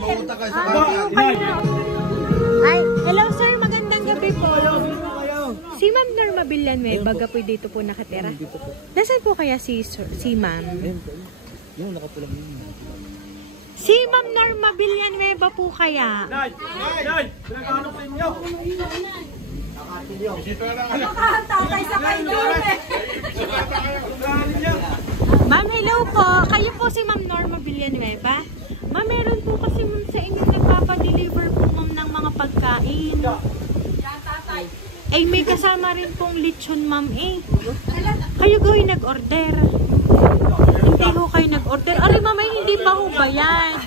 Ay, hello sir, magandang gabi po. Si Ma'am Norma Villanueva, baga po dito po nakatira. Nasaan po kaya si Ma'am? Yung nakapulang yun. Si Ma'am Norma Villanueva po kaya? Nay! Pinagkano po inyo? Nakahantay sa kayo eh. Ma'am, hello po. Kayo po si Ma'am Norma Villanueva? Ma'am, meron po kasi ma'am sa inyo nagpapadeliver po ma'am ng mga pagkain. Ay, may kasama rin pong lechon ma'am eh. Kayo gawin nag-order. Hindi ho kayo nag-order. Aray ma'am, hindi pa ho bayad.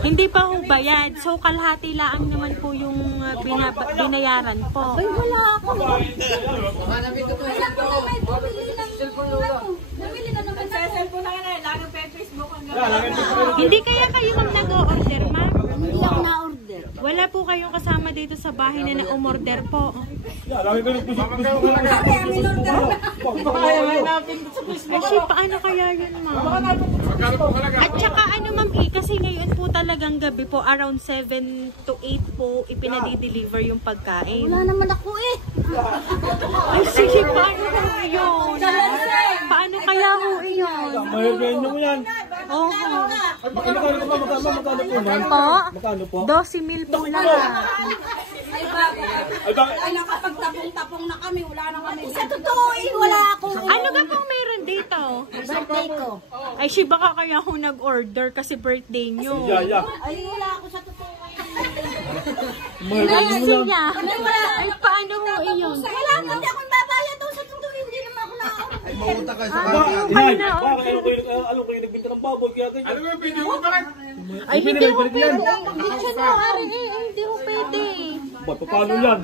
Hindi pa ho bayad. So, kalahati lang naman po yung binayaran po. Ay, wala ako. Wala ko na may bumili ng nabili na naman sa cellphone na nga. Lagi pa yung Facebook ang gano'n. Hindi kaya kayo ma'am nag-order ma'am? Hindi ako na-order. Wala po kayong kasama dito sa bahay na na-umorder po. Lagi ko nagpusok-pusok ko lang. Kaya minorder na. Ay, paano kaya yun ma'am? At saka ano ma'am kasi ngayon po talagang gabi po, around 7 to 8 po, ipinadi-deliver yung pagkain. Wala naman ako eh. Ay, sige, paano ho yun? Paano kaya ho yun? Mahirapin nyo yan. Oo. Magkano po man? Po? Magkano po? 12,000 po lahat. Ay, bakit? Ay, nakapagtapong-tapong na kami. Wala na kami. Sa totoo eh, wala akong... Ano ka pong meron dito? Birthday ko. Ay, si baka kaya ho nag-order kasi birthday nyo. Yeah. Ay, wala ako sa totoo. Ay, siya. Ay, paano ho yun? Wala mo, hindi ako babayad daw sa totoo. Hindi naman ako na-order. Ay, mamunta ka sa Inay, bakit alam ko yung nagbinta ng baboy kaya ganyan? Ano yung video mo pa rin? Ay, hindi ho pwede. Lechon mo, ari, hindi ho pwede. Ba't paano yan?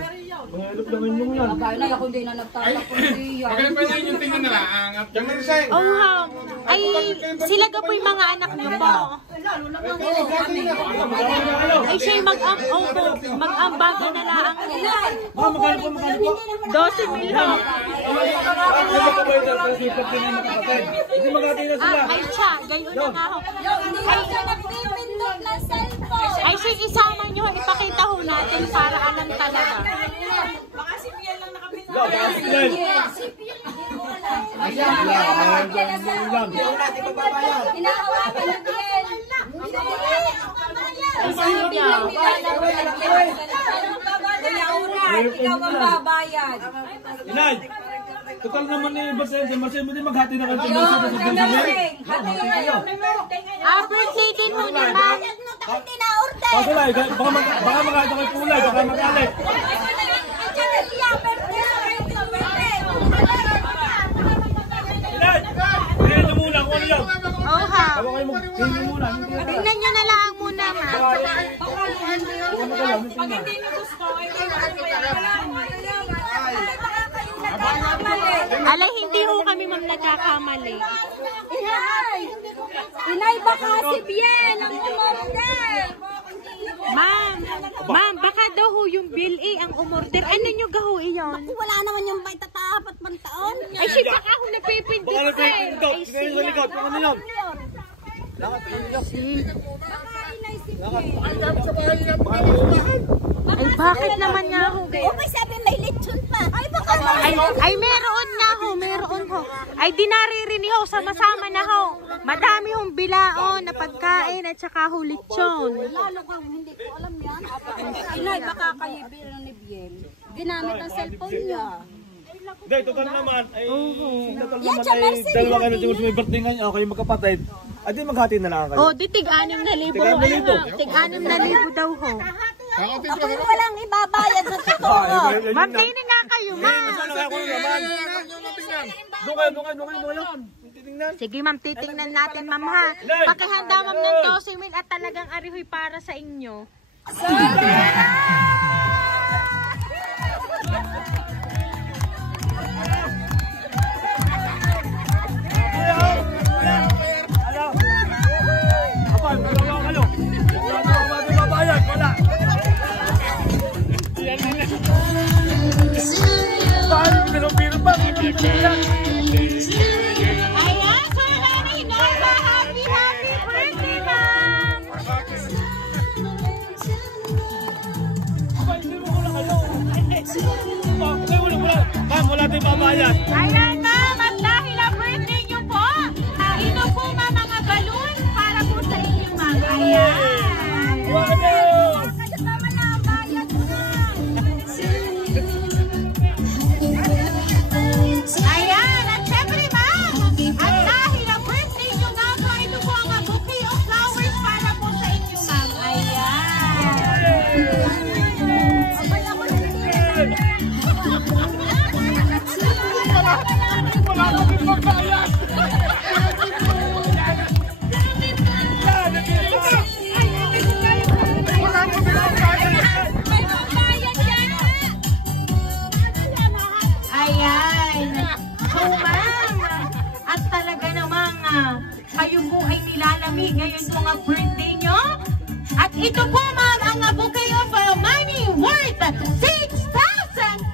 Mahirap naman nyo yan. Ay, ako hindi na nagtatapos siya. Magkano pa yun yung tingin nila? Angat yung resign. Oh, ha. Ay, sila ka po yung mga anak niyo po. Ay, siya yung mag-ambaga na lang. Magkano po? 12,000 ho. Hindi magkati na sila. Ay, siya. Gayon na nga ho. Ay, siya nagpipindot ng cellphone. Ay, sige, isama nyo. Ipakita ho natin para alam talaga. Baka si Piel lang nakapindot. Inahawakan na Piel. Ay, sige. Ikaw ang babayad. Inay, total naman na yung Marcel mo din maghati na kayo. Birthday din ho naman. Hindi na-order. Pasulay, baka makahati kayo pulay, baka magalit. Inay, tingnan nyo muna kung ano yan. Oh, ha. Bawa kayo tingnan nyo muna. Tingnan nyo na lang muna, ha. Pag hindi na gusto, ay Alay, hindi ho kami ma'am nagkakamali. Inay, baka si Bien ang umorder. Ma'am, baka daw ho yung bill ang umorder. Ano nyo gaho iyon? Wala naman yung may tatapat man taon. Ay, si baka ho nagpipindot Baka ka eh. nagpipindot. Ay, Tingnan nyo sa likod, kung ano yan. Ay, bakit naman nga ho? O may sabi may lechon pa. Ay, baka Ay, meron nga ho, meron ho. Ay, di naririnig ho, sama-sama na ho. Madami hong bilaon na pagkain at saka ho lechon. lalo kang hindi ko alam yan. Inay, baka kayo bilang ni Bien. Ginamit ang cellphone niya. Hindi, total naman ay Yan siya, Marcel. dalawa kayo siguro may birthday ngayon, kayo magkapatid. Ay, di maghati na lang kayo. Oh, di tig-6,000 ho. Tig-6,000 daw ho. Ako walang ibabayad sa totoo. Ma'am, kainin nga kayo, ma'am. Doon kayo. Titingnan. Sige, ma'am, titingnan natin, ma'am, ha. Pakihanda, ma'am, ng 12,000 at talagang arihoy para sa inyo. Kapal, dalawa kayo. Wala nyo ang mababayad, wala. Paano yung pinong-pinong ba? Yan. Ayan, Sir Nanay Norma, happy birthday, ma'am! hindi babayad. Ayan, ma'am, at dahil ang birthday niyo po, ito po, ma'am, mga balloon para po sa inyo, ma'am. Ayan. Ayan, at syempre, ma'am, at dahil ang birthday niyo nga po, ito po ang bouquet of flowers para po sa inyo, ma'am. Ayan. So, ma'am, at talaga namang kayo po ay nilalamig ngayon po nga birthday nyo. At ito po, ma'am, ang bouquet of money worth 6,000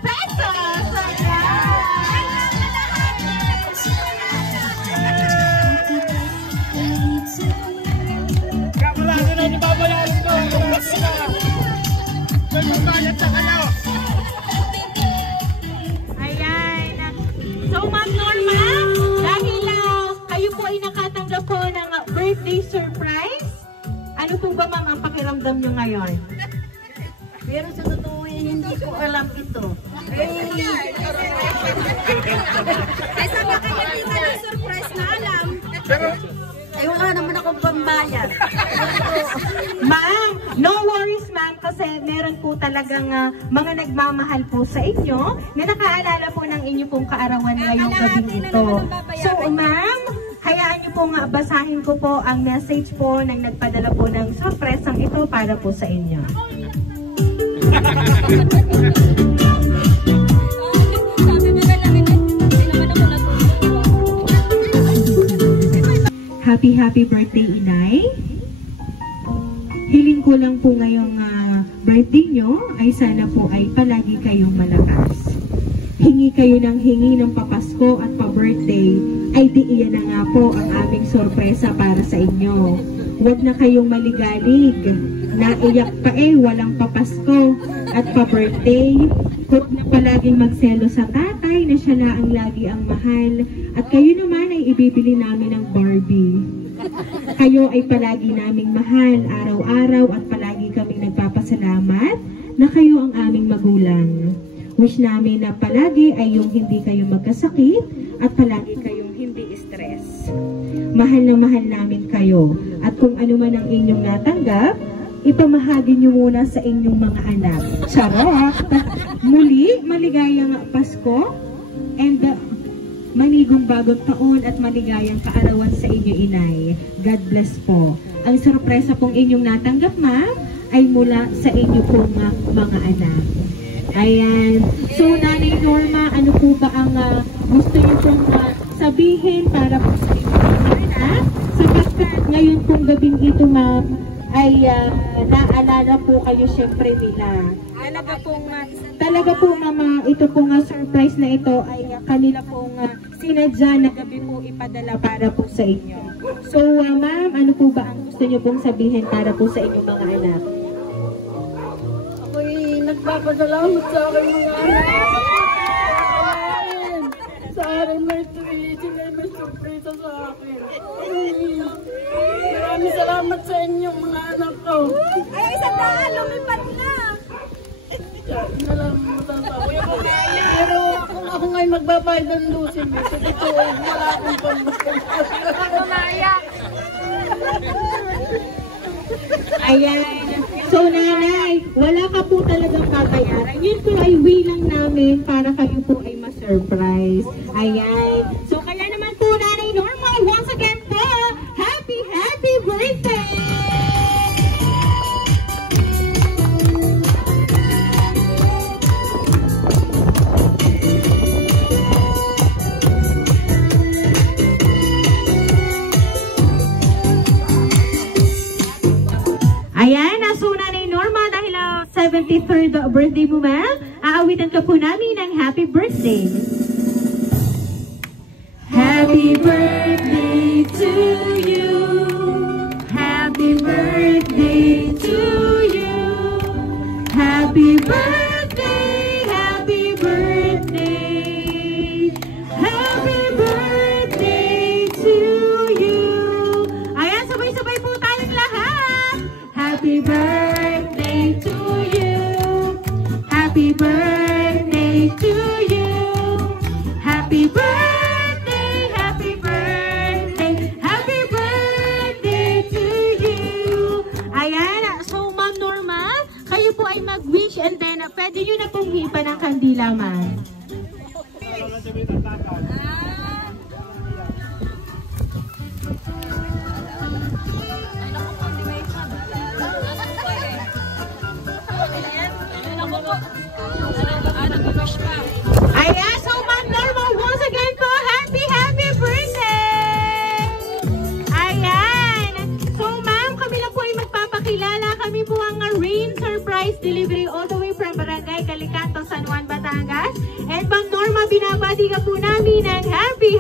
pesos. Wala na na babayaran ko. May magbayad sa kayo. Ayan. So, Ma'am Norma, dahil kayo po ay nakatanggap po ng birthday surprise, ano po ba, ma'am, ang pakiramdam nyo ngayon? Pero sa totoo hindi ko alam ito. Ay, sabi ka hindi ka na surprise na alam. Ay, wala naman akong pambayad. Ma'am, no worries, ma'am, kasi meron po talagang mga nagmamahal po sa inyo na nakaalala po ng inyo pong kaarawan ngayong gabing ito. So, ma'am, hayaan niyo po nga basahin ko po ang message po ng nagpadala po ng sorpresang ito para po sa inyo. Happy birthday, Inay. Hiling ko lang po ngayong birthday nyo ay sana po ay palagi kayong malakas. Hingi kayo ng hingi ng papasko at pa-birthday, ay di iyan na nga po ang aming sorpresa para sa inyo. Huwag na kayong maligalig. Naiyak pa walang papasko at pa-birthday. Huwag na palaging magselo sa tatay na siya na ang lagi ang mahal. At kayo naman ay ibibili namin ng Barbie. Kayo ay palagi naming mahal araw-araw at palagi kaming nagpapasalamat na kayo ang aming magulang. Wish namin na palagi ay yung hindi kayo magkasakit at palagi kayong hindi stress. Mahal na mahal namin kayo. At kung ano man ang inyong natanggap, ipamahagi nyo muna sa inyong mga anak. Charot! Muli, maligayang Pasko and manigong bagong taon at maligayang kaarawan sa inyo, Inay. God bless po. Ang sorpresa pong inyong natanggap, ma'am, ay mula sa inyo pong mga anak. Ayan. So, Nanay Norma, ano po ba ang gusto niyo pong sabihin para po sa inyong anak? Sapagkat ngayon pong gabing ito, ma'am, ay naalala po kayo syempre nila. Talaga po, mama, ito pong surprise na ito ay kanila pong sinadya na gabi po ipadala para po sa inyo. So, ma'am, ano po ba ang gusto niyo pong sabihin para po sa inyong mga anak? Ako'y nagpapasalamat sa aking mga anak. Sa araw na ito, sila may surpresa sa akin. Maraming salamat sa inyo, mga anak ko. Ay, isang daan, lumipad na. Yan lang masasabi ko. Pero kung ako ngayon magbabayad ng lusin, so dito, wala akong pambayad. Ayan. So, Nanay, wala ka po talagang babayaran. Yun po ay wilang namin para kayo po ay ma-surprise. Ayan. So, kaya naman po, Nanay Norma, once again po, happy birthday! Ayan, so Nanay Norma, dahil 73rd birthday mo, ma'am, aawitan ka po namin ng happy birthday. Happy birthday to you. Happy birthday to you. Happy birthday, happy birthday. birthday to you. Happy birthday to you. Happy birthday, happy birthday, happy birthday to you. Ayan, so Ma'am Norma, kayo po ay mag-wish and then pwede nyo na pong hipa ng kandila, ma'am. Ayan, so Ma'am Norma, once again po, happy birthday! Ayan. So ma'am, kami lang po ay magpapakilala. Kami po ang Rain Surprise Delivery all the way from Barangay Calicanto, San Juan, Batangas. And Ma'am Norma, binabati ka po namin ng happy